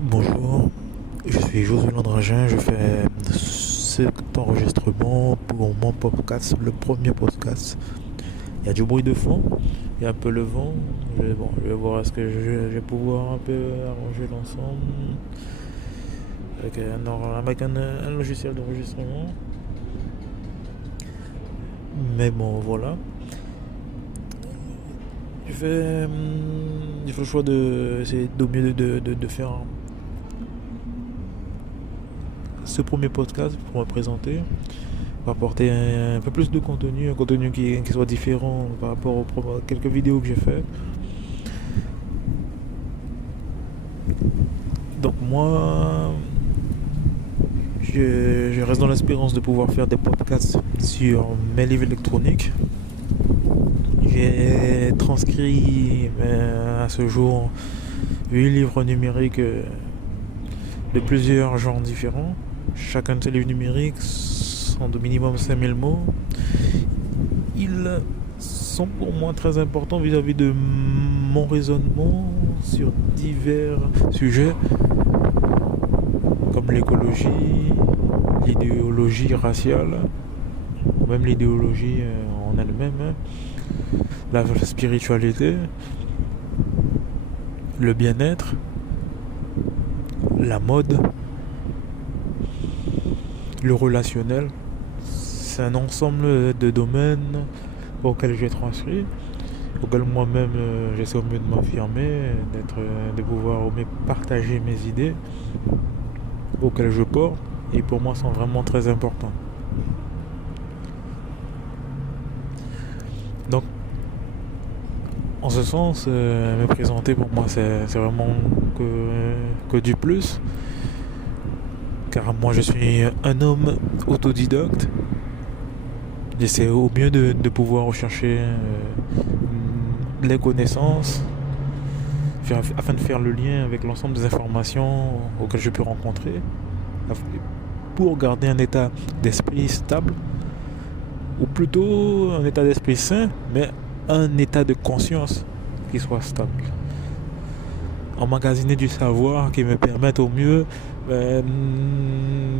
Bonjour, je suis Josué Landragin, je fais cet enregistrement pour mon podcast, le premier podcast. Il y a du bruit de fond, il y a un peu le vent. Je vais voir est-ce que je vais pouvoir un peu arranger l'ensemble avec un logiciel d'enregistrement. Mais bon, voilà. J'ai fait le choix de essayer au mieux de faire ce premier podcast pour me présenter, pour apporter un peu plus de contenu, un contenu qui soit différent par rapport aux quelques vidéos que j'ai fait. Donc moi, je reste dans l'espérance de pouvoir faire des podcasts sur mes livres électroniques. J'ai transcrit à ce jour 8 livres numériques de plusieurs genres différents. Chacun de ces livres numériques sont de minimum 5 000 mots. Ils sont pour moi très importants vis-à-vis de mon raisonnement sur divers sujets comme l'écologie, l'idéologie raciale, même l'idéologie en elle-même, la spiritualité, le bien-être, la mode, le relationnel. C'est un ensemble de domaines auxquels j'ai transcrit, auxquels moi-même j'essaie au mieux de m'affirmer, de pouvoir au mieux partager mes idées auxquelles je porte et pour moi sont vraiment très importants. Donc en ce sens, me présenter pour moi c'est vraiment que du plus, car moi je suis un homme autodidacte. J'essaie au mieux de pouvoir rechercher les connaissances afin de faire le lien avec l'ensemble des informations auxquelles je peux rencontrer pour garder un état d'esprit stable, ou plutôt un état d'esprit sain, mais un état de conscience qui soit stable. Emmagasiner du savoir qui me permette au mieux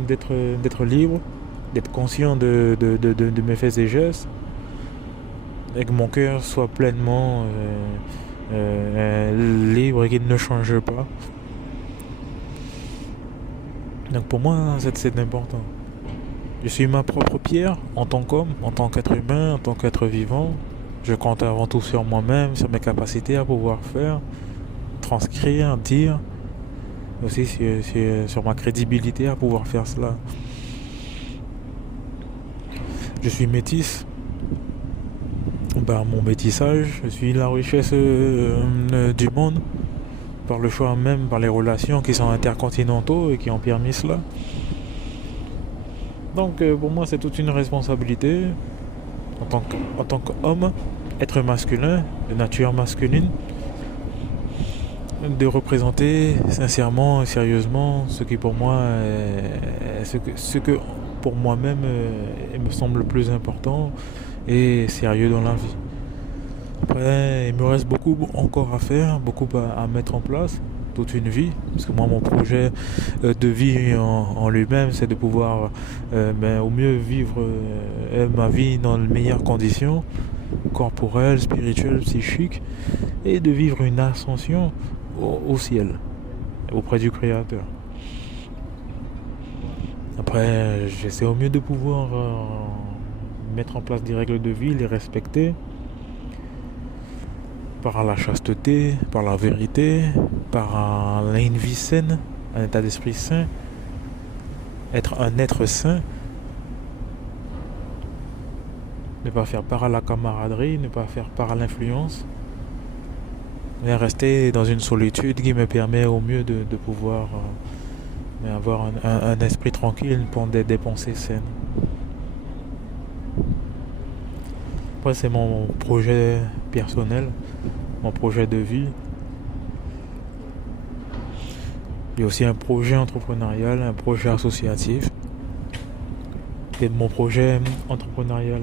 d'être libre, d'être conscient de mes faits et gestes, et que mon cœur soit pleinement libre et qu'il ne change pas. Donc pour moi, c'est important. Je suis ma propre pierre en tant qu'homme, en tant qu'être humain, en tant qu'être vivant. Je compte avant tout sur moi-même, sur mes capacités à pouvoir faire, transcrire, dire, aussi sur ma crédibilité à pouvoir faire cela. Je suis métis. Par mon métissage, je suis la richesse du monde, par le choix même, par les relations qui sont intercontinentaux et qui ont permis cela. Donc pour moi c'est toute une responsabilité en tant qu'homme, être masculin, de nature masculine, de représenter sincèrement et sérieusement ce qui pour moi ce que pour moi-même me semble le plus important et sérieux dans la vie. Après, il me reste beaucoup encore à faire, beaucoup à mettre en place, toute une vie. Parce que moi, mon projet de vie en lui-même, c'est de pouvoir au mieux vivre ma vie dans les meilleures conditions, corporelles, spirituelles, psychiques, et de vivre une ascension au ciel, auprès du Créateur. Après, j'essaie au mieux de pouvoir mettre en place des règles de vie, les respecter, par la chasteté, par la vérité, par une vie saine, un état d'esprit sain, être un être sain, ne pas faire part à la camaraderie, ne pas faire part à l'influence, mais rester dans une solitude qui me permet au mieux de pouvoir avoir un esprit tranquille pour des pensées saines. Après, c'est mon projet personnel, mon projet de vie. Il y a aussi un projet entrepreneurial, un projet associatif. Et mon projet entrepreneurial,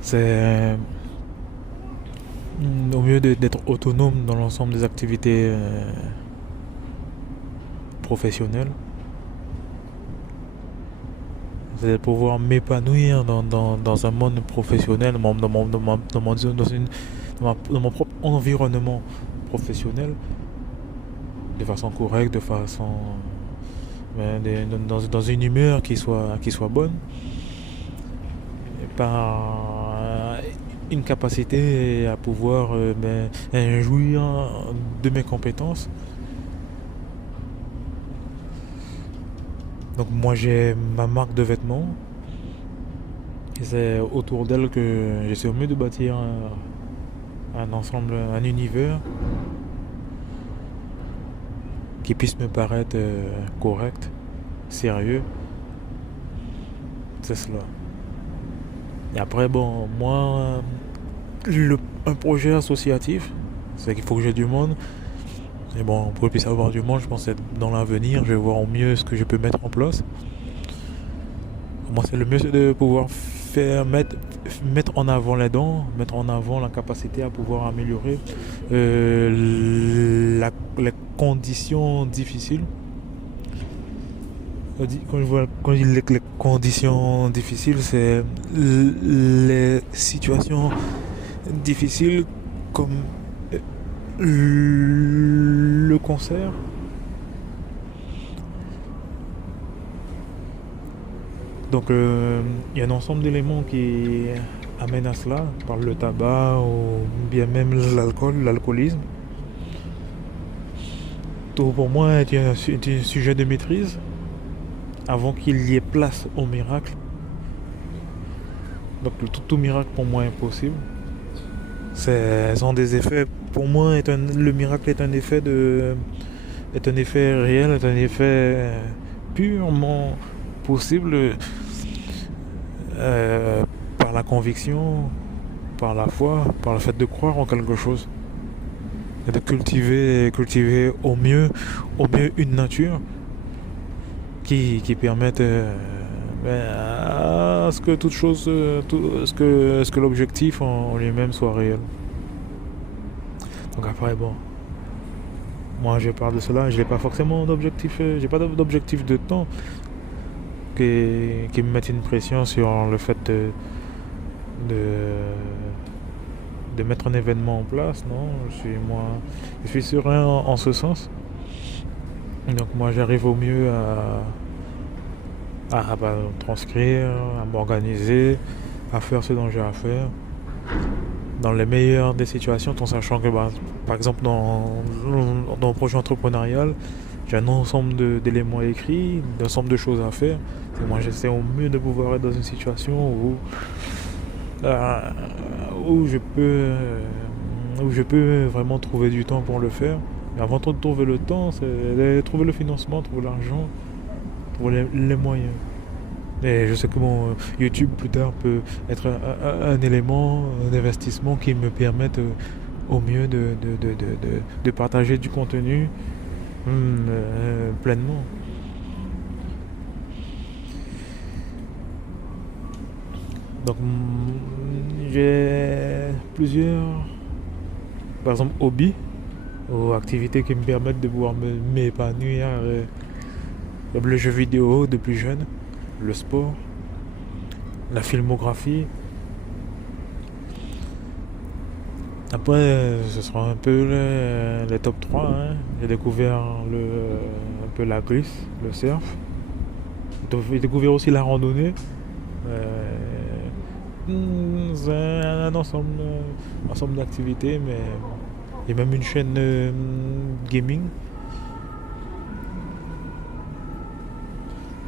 c'est au mieux d'être autonome dans l'ensemble des activités professionnel. C'est de pouvoir m'épanouir dans un monde professionnel, dans mon propre environnement professionnel, de façon correcte, de façon dans une humeur qui soit bonne, et par une capacité à pouvoir jouir de mes compétences. Donc moi j'ai ma marque de vêtements et c'est autour d'elle que j'essaie au mieux de bâtir un ensemble, un univers qui puisse me paraître correct, sérieux. C'est cela. Et après, bon, moi, un projet associatif, c'est qu'il faut que j'ai du monde. Et bon, pour que je puisse avoir du monde, je pense que dans l'avenir, je vais voir au mieux ce que je peux mettre en place. Moi, c'est le mieux, c'est de pouvoir mettre en avant les dons, mettre en avant la capacité à pouvoir améliorer les conditions difficiles. Quand je dis les conditions difficiles, c'est les situations difficiles comme le concert. Donc il y a un ensemble d'éléments qui amènent à cela, par le tabac ou bien même l'alcoolisme. Tout pour moi est un sujet de maîtrise avant qu'il y ait place au miracle. Donc tout miracle pour moi est possible. Ce sont des effets, pour moi, le miracle est un effet réel, est un effet purement possible par la conviction, par la foi, par le fait de croire en quelque chose. Et de cultiver au mieux une nature qui permette à ce que toute chose, ce que l'objectif en lui-même soit réel. Donc après, bon, moi je parle de cela, je n'ai pas forcément d'objectif, j'ai pas d'objectif de temps qui me mette une pression sur le fait de mettre un événement en place. Non, je suis serein en ce sens. Donc moi j'arrive au mieux à transcrire, à m'organiser, à faire ce dont j'ai à faire dans les meilleures des situations, en sachant que par exemple dans le projet entrepreneurial, j'ai un ensemble d'éléments écrits, un ensemble de choses à faire. Et moi j'essaie au mieux de pouvoir être dans une situation où je peux vraiment trouver du temps pour le faire. Mais avant tout de trouver le temps, c'est trouver le financement, trouver l'argent, trouver les moyens. Et je sais que mon YouTube plus tard peut être un élément d'investissement qui me permette au mieux de partager du contenu pleinement. Donc j'ai plusieurs, par exemple, hobbies ou activités qui me permettent de pouvoir m'épanouir. Comme le jeu vidéo depuis jeune, le sport, la filmographie. Après, ce sera un peu les top 3. Hein. J'ai découvert un peu la glisse, le surf. J'ai découvert aussi la randonnée. C'est un ensemble d'activités, mais il y a même une chaîne gaming.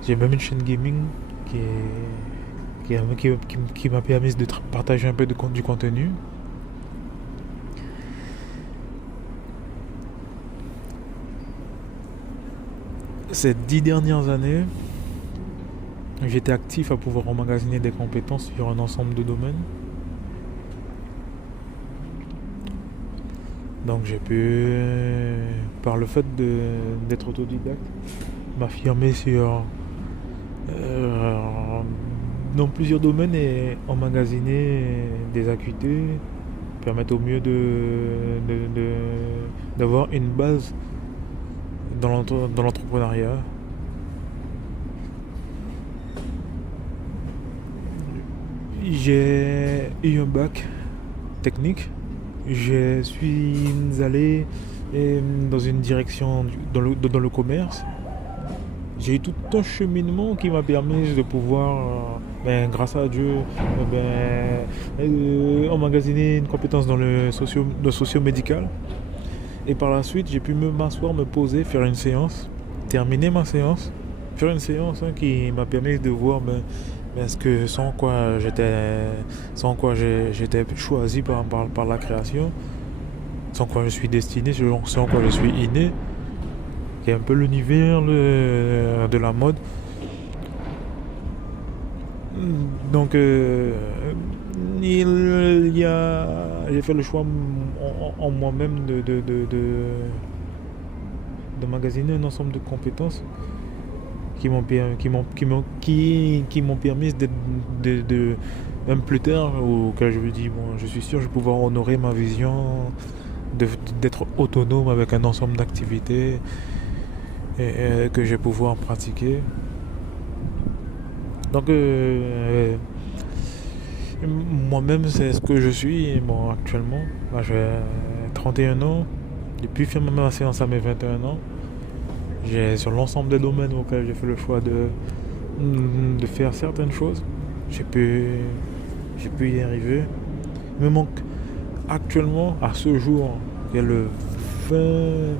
J'ai même une chaîne gaming qui m'a permis de partager un peu du contenu. Ces 10 dernières années, j'étais actif à pouvoir emmagasiner des compétences sur un ensemble de domaines. Donc j'ai pu, par le fait d'être autodidacte, m'affirmer dans plusieurs domaines et emmagasiner des acuités, permettre au mieux d'avoir une base dans l'entrepreneuriat. J'ai eu un bac technique. Je suis allé dans une direction dans le commerce. J'ai eu tout un cheminement qui m'a permis de pouvoir, grâce à Dieu, emmagasiner une compétence dans le socio-médical. Et par la suite, j'ai pu m'asseoir, me poser, faire une séance, terminer ma séance, faire une séance qui m'a permis de voir ce que sans quoi j'étais choisi par la création, sans quoi je suis destiné, sans quoi je suis inné, qui est un peu l'univers de la mode. Donc, j'ai fait le choix en moi-même de magasiner un ensemble de compétences qui m'ont permis même plus tard, auquel je me dis, bon, je suis sûr que je vais pouvoir honorer ma vision d'être autonome avec un ensemble d'activités que je vais pouvoir pratiquer. Donc, moi-même, c'est ce que je suis actuellement. Là, j'ai 31 ans. Depuis faire ma séance à mes 21 ans, j'ai sur l'ensemble des domaines auxquels j'ai fait le choix de faire certaines choses. J'ai pu y arriver. Il me manque actuellement, à ce jour, qui est le 21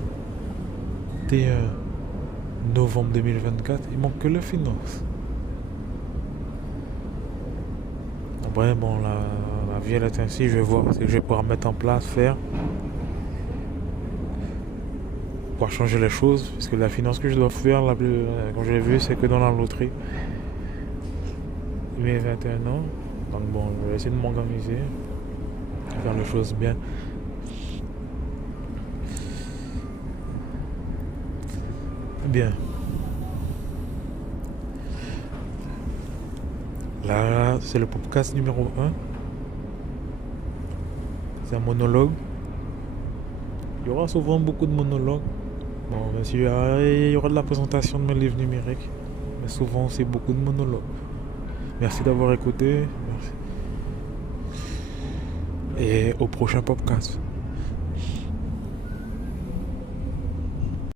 novembre 2024, il manque que la finance. Après, bon, la vie elle est ainsi, je vais voir ce que je vais pouvoir mettre en place, faire pour changer les choses, parce que la finance que je dois faire, comme je l'ai vu, c'est que dans la loterie. Mes 21 ans, donc bon, je vais essayer de m'organiser, faire les choses bien. Bien. Là, c'est le podcast numéro 1. C'est un monologue. Il y aura souvent beaucoup de monologues. Bon, bien sûr, il y aura de la présentation de mes livres numériques. Mais souvent, c'est beaucoup de monologues. Merci d'avoir écouté. Merci. Et au prochain podcast.